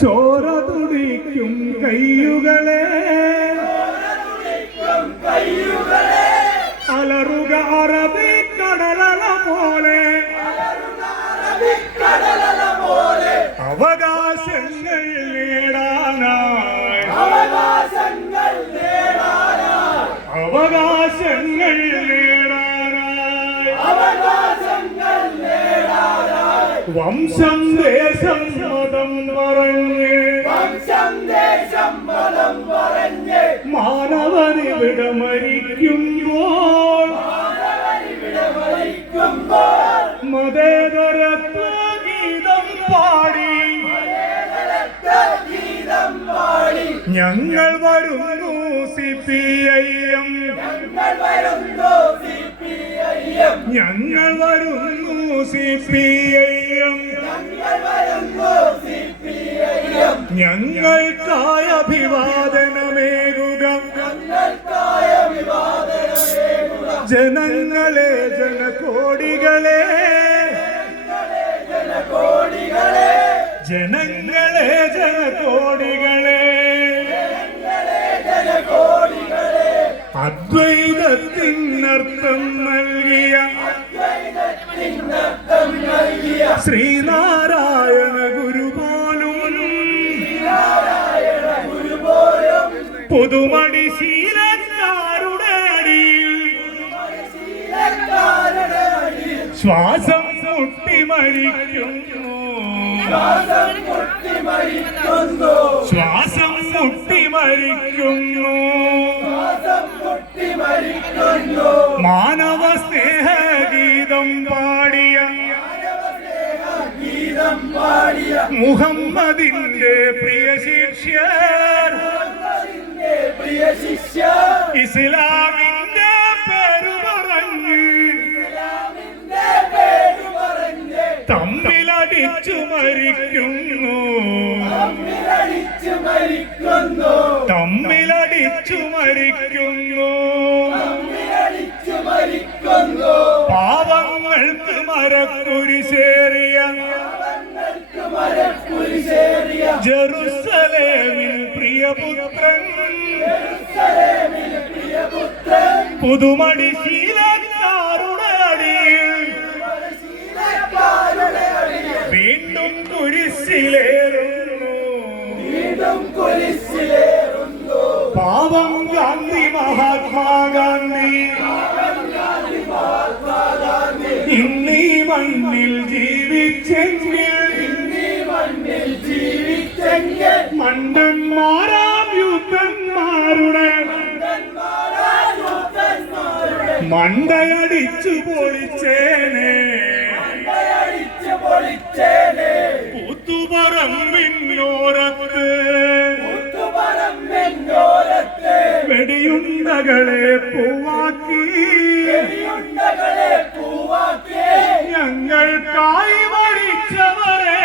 ചോര തുടിക്കും കയ്യുകളെ. അലറുക കടലല പോലെ. അവകാശങ്ങൾ നേടാനായി. അവകാശങ്ങൾ നേടാനായി. വംശം ദേശം മതം പറഞ്ഞ് വംശം ദേശം മാനവനിവിടെ മരിക്കുമ്പോൾ മതേതരത്വ ഗീതം പാടി ഞങ്ങൾ വരുന്നു സി പി ഐ എം ഞങ്ങൾ വരുന്നു സി പി ഐ എം. ഞങ്ങൾക്കായ അഭിവാദനമേകുക ജനങ്ങളെ ജനകോടികളെ. ജനങ്ങളെ ജനകോടികളെ. അദ്വൈതത്തിനർത്ഥം നൽകിയ ശ്രീനാരായണ ഗുരു പോലും പുതുമണി ശീലക്കാരുടെ അടിയിൽ ശ്വാസം മുട്ടി മരിക്കുന്നു. ശ്വാസം മുട്ടി മരിക്കുന്നു. മാനവ സ്നേഹ ഗീതം പാടിയ മുഹമ്മദിന്റെ പ്രിയ ശിഷ്യർ. ഇസ്ലാമിന്റെ പേരു പറഞ്ഞ് തമ്മിലടിച്ചു മരിക്കുന്നു. തമ്മിലടിച്ചു മരക്കുരിശേറിയ ജെറുസലേമിൽ പ്രിയപുത്രൻ. പുതുമടി ശീലക്കാരുടെ അടിയിൽ. വീണ്ടും കുരിശിലേറുന്നു. പാവം ഗാന്ധി മഹാത്മാഗാന്ധി ഇന്നീ മണ്ണിൽ ജീവിച്ചെങ്കിൽ മണ്ടന്മാരാം യൂത്തന്മാരുടെ മണ്ടയടിച്ചു പൊളിച്ചേനെ. കൂത്തുപറമ്പിന്നോരത്ത് വെടിയുണ്ടകളെ പൂവാക്കി. ഞങ്ങൾക്കായി മരിച്ചവരെ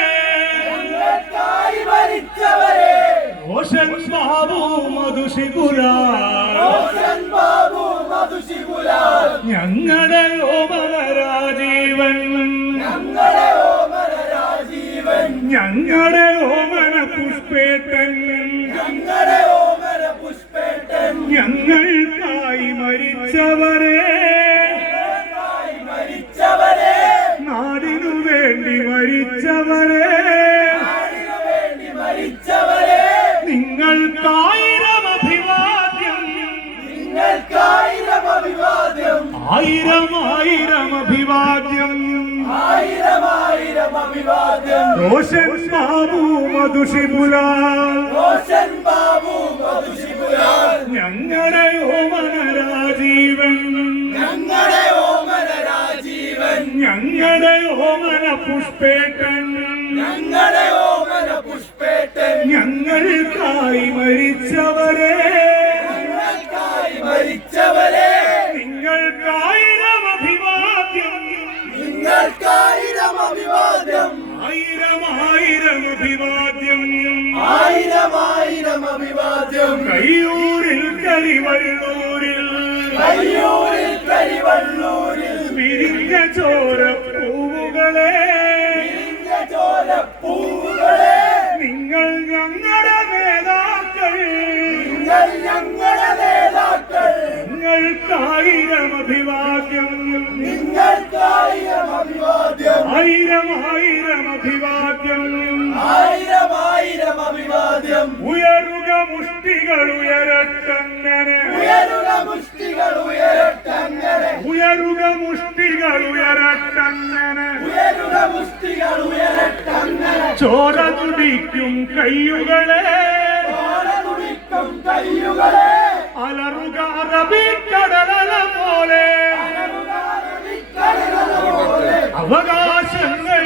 റോഷൻ ബാബു മധുശിപുര ഞങ്ങളുടെ പുഷ്പേട്ടൻ ഞങ്ങളുടെ ഓമന പുഷ്പേട്ടൻ. ഞങ്ങൾക്കായി മരിച്ചവരെ. ആയിരം ആയിരം അഭിവാദ്യം ആയിരമായിരം അഭിവാദ്യം. റോഷൻ ബാബു മധുഷിപുല റോഷൻ ബാബു മധുശിപുരാൻ ഞങ്ങളുടെ ഓമന രാജീവൻ ഞങ്ങളുടെ ഓമന രാജീവൻ ഞങ്ങളുടെ ഓമന പുഷ്പേട്ടൻ ഞങ്ങളുടെ ഓമന പുഷ്പേട്ടൻ ഞങ്ങൾക്കായി മരിച്ചവരെ കയ്യൂരിൽ കരിവള്ളൂരിൽ. കയ്യൂരിൽ കരിവള്ളൂരിൽ. വിരിഞ്ഞ ചോര പൂവുകളെ. ചോര പൂവുകളെ. നിങ്ങൾ ഞങ്ങളുടെ നേതാക്കൾ. നിങ്ങൾ ഞങ്ങളുടെ നേതാക്കൾ. നിങ്ങൾക്കായിരം അഭിവാദ്യം. നിങ്ങൾക്കായിരം അഭിവാദ്യം. ആയിരം ആയിരം അഭിവാദ്യം. ആയിരം ആയിരം അഭിവാദ്യം. ഉയരും മുഷ്ടികൾ ഉയരുക മുഷ്ടികൾ ചോര തുടിക്കും കയ്യുകളെ. ചോര തുടിക്കും കയ്യുകളെ. പോലെ. അവകാശങ്ങൾ